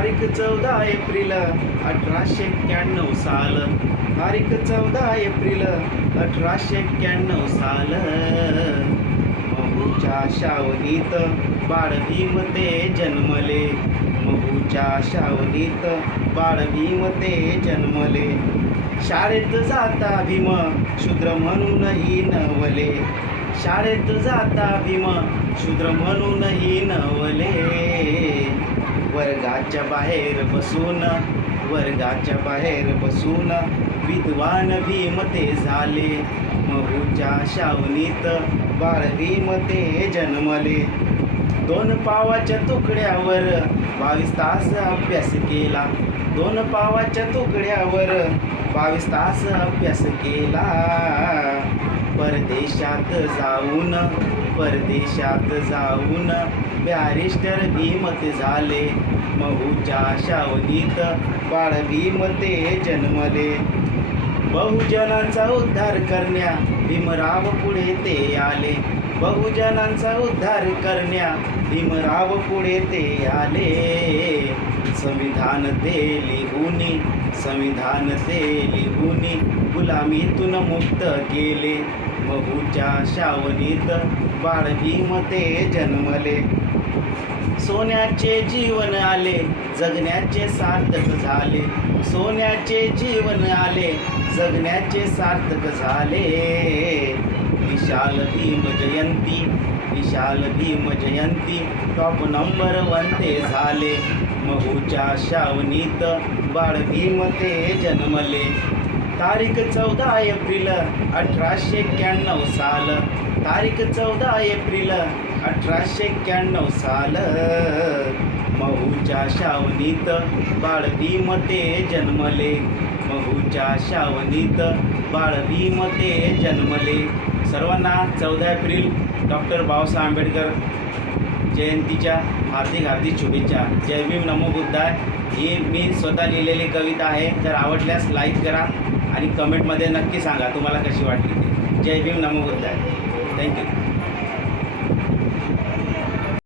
तारीख 14 एप्रिल 1891 साल, तारीख 14 एप्रिल 1891 साल. महूच्या शावणीत बाळ भीम ते जन्मले, महूच्या शावणीत बाळ भीम ते जन्मले. शाळेत जाता भीम शूद्र म्हणूनही नवले, शाळेत जाता भीम शूद्र म्हणूनही नवले. वर्गाच्या बाहेर बसून, वर्गाच्या बाहेर बसून विद्वान भीम ते झाले. महूच्या शावणीत बाळ भीम ते जन्मले. 2 पावाच्या तुकड्यावर 22 तास अभ्यास केला, 2 पावाच्या तुकड्यावर 22 तास अभ्यास केला. परदेशात जाऊन, परदेशात जाऊन बॅरिस्टर भीम ते झाले. महूच्या शावणीत बाळ भीम ते जन्मले. बहुजनांचा उद्धार करण्या भीमराव पुढे ते आले, बहुजनांचा उद्धार करण्या भीमराव पुढे ते आले. संविधान ते लिहूनी, संविधान ते लिहूनी गुलामीतून मुक्त केले. महूच्या शावणीत बाळ भीम ते जन्मले. सोन्याचे जीवन आले, जगण्याचे सार्थक झाले, सोन्याचे जीवन आले, जगण्याचे सार्थक झाले. विशाल भीम जयंती, विशाल भीम जयंती टॉप नंबर 1 ते झाले. महूच्या शावणीत बाळ भीम ते जन्मले. तारीख 14 एप्रिल 1891 साल, तारीख 14 एप्रिल 1891 साल. महूच्या शावणीत बाळ भीम ते जन्मले, महूच्या शावणीत बाळ भीम ते जन्मले. सर्वांना 14 एप्रिल डॉक्टर बाबासाहेब आंबेडकर जयंतीच्या हार्दिक हार्दिक शुभेच्छा. जय भीम नमो बुद्धाय. ही मी स्वतः लिहिलेली कविता आहे. जर आवडल्यास लाईक करा आणि कमेंटमध्ये नक्की सांगा तुम्हाला कशी वाटली. जय भीम नमो बुद्धाय. थँक्यू.